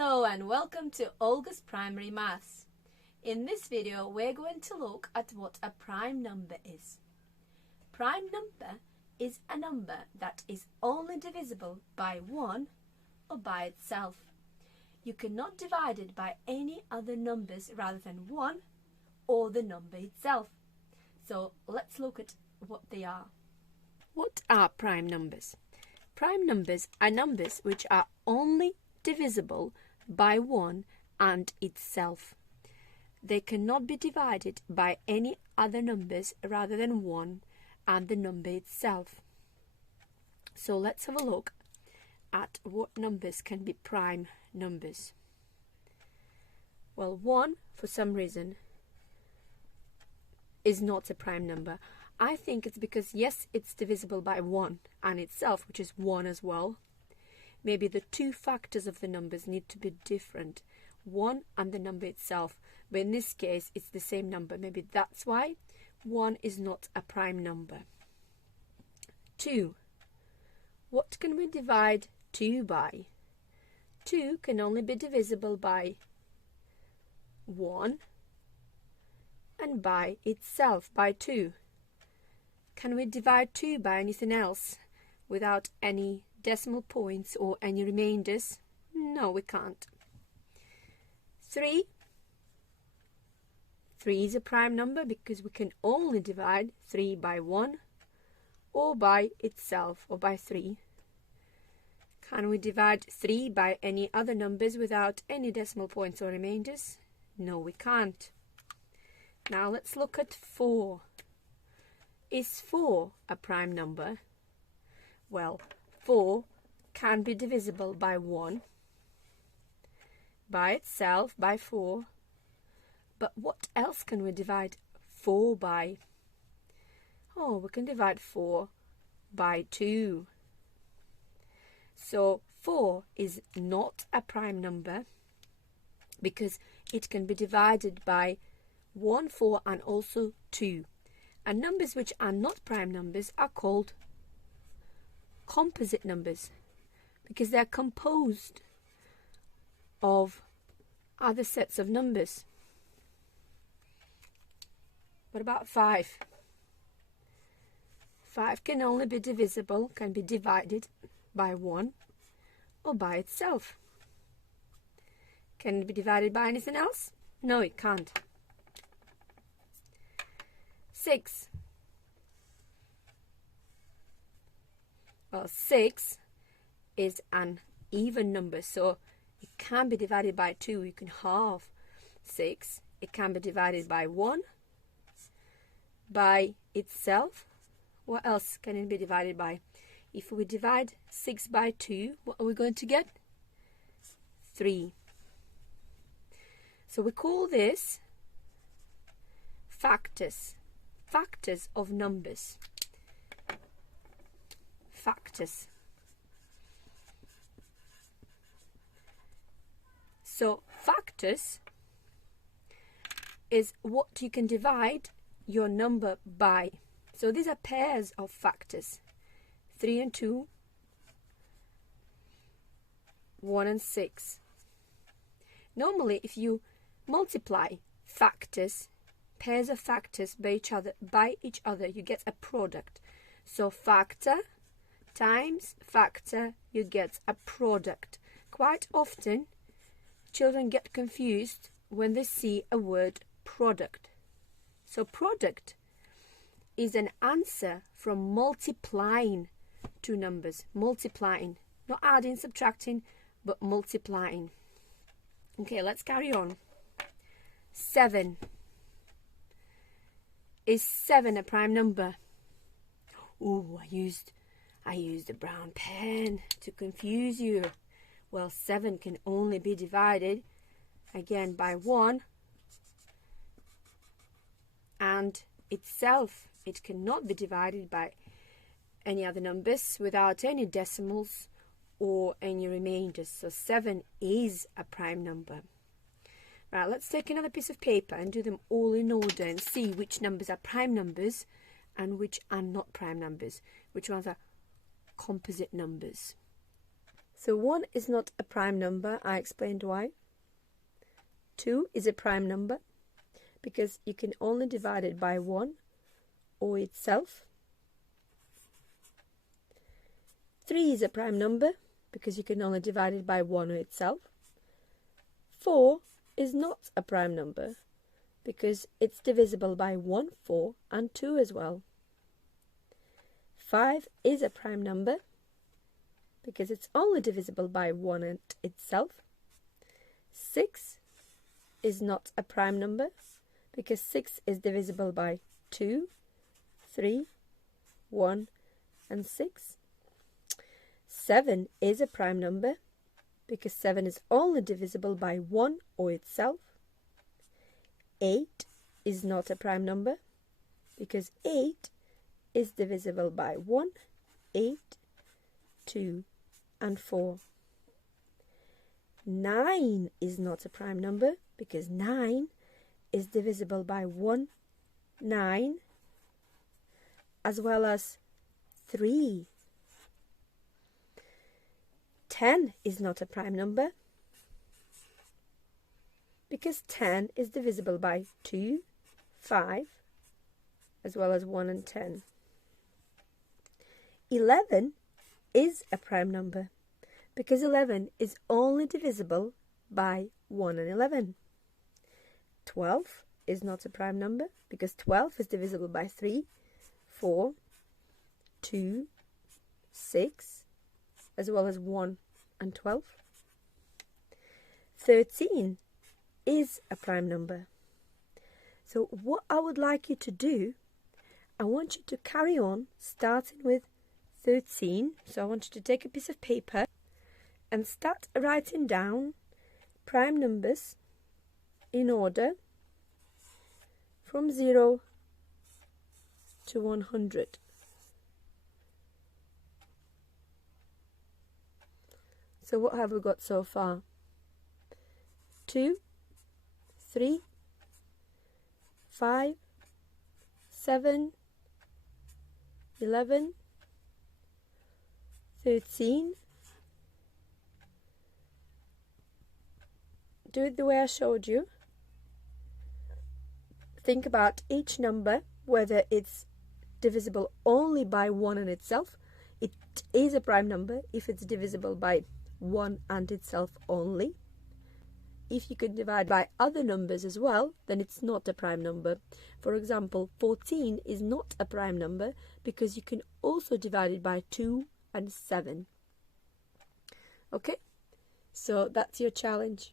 Hello and welcome to Olga's Primary Maths. In this video we're going to look at what a prime number is. Prime number is a number that is only divisible by 1 or by itself. You cannot divide it by any other numbers rather than 1 or the number itself. So let's look at what they are. What are prime numbers? Prime numbers are numbers which are only divisible by 1 and itself. They cannot be divided by any other numbers rather than 1 and the number itself. So let's have a look at what numbers can be prime numbers. Well, 1 for some reason is not a prime number. I think it's because yes, it's divisible by 1 and itself, which is 1 as well. Maybe the two factors of the numbers need to be different, 1 and the number itself, but in this case it's the same number. Maybe that's why 1 is not a prime number. 2. What can we divide 2 by? 2 can only be divisible by 1 and by itself, by 2. Can we divide 2 by anything else without any decimal points or any remainders? No, we can't. 3. 3 is a prime number because we can only divide 3 by 1 or by itself or by 3. Can we divide 3 by any other numbers without any decimal points or remainders? No, we can't. Now let's look at 4. Is 4 a prime number? Well, 4 can be divisible by 1, by itself, by 4. But what else can we divide 4 by? Oh, we can divide 4 by 2. So 4 is not a prime number because it can be divided by 1, 4 and also 2. And numbers which are not prime numbers are called composite numbers because they're composed of other sets of numbers. What about 5? 5 can only be divisible, can be divided by 1 or by itself. Can it be divided by anything else? No, it can't. 6. Well, 6 is an even number, so it can be divided by 2. You can halve 6. It can be divided by 1, by itself. What else can it be divided by? If we divide 6 by 2, what are we going to get? 3. So we call this factors. Factors of numbers. Factors. So factors is what you can divide your number by. So these are pairs of factors. 3 and 2, 1 and 6. Normally if you multiply factors, pairs of factors by each other, you get a product. So factor times factor, you get a product. Quite often children get confused when they see a word product. So product is an answer from multiplying two numbers. Multiplying, not adding, subtracting, but multiplying. Okay, let's carry on. 7. Is 7 a prime number? Oh, I used a brown pen to confuse you. Well, 7 can only be divided again by 1 and itself. It cannot be divided by any other numbers without any decimals or any remainders. So 7 is a prime number. Right, let's take another piece of paper and do them all in order and see which numbers are prime numbers and which are not prime numbers. Which ones are composite numbers. So 1 is not a prime number. I explained why. 2 is a prime number because you can only divide it by 1 or itself. 3 is a prime number because you can only divide it by 1 or itself. 4 is not a prime number because it's divisible by 1, 4 and 2 as well. 5 is a prime number because it's only divisible by 1 and itself. 6 is not a prime number because 6 is divisible by 2, 3, 1 and 6. 7 is a prime number because 7 is only divisible by 1 or itself. 8 is not a prime number because 8 is divisible by 1, 8, 2 and 4. 9 is not a prime number because 9 is divisible by 1, 9, as well as 3. 10 is not a prime number because 10 is divisible by 2, 5, as well as 1 and 10. 11 is a prime number because 11 is only divisible by 1 and 11. 12 is not a prime number because 12 is divisible by 3, 4, 2, 6, as well as 1 and 12. 13 is a prime number. So what I would like you to do, I want you to carry on starting with 13. So I want you to take a piece of paper and start writing down prime numbers in order from 0 to 100. So what have we got so far? 2, 3, 5, 7, 11, 13. Do it the way I showed you. Think about each number, whether it's divisible only by 1 and itself. It is a prime number if it's divisible by 1 and itself only. If you could divide by other numbers as well, then it's not a prime number. For example, 14 is not a prime number because you can also divide it by 2 and 7. Okay, so that's your challenge.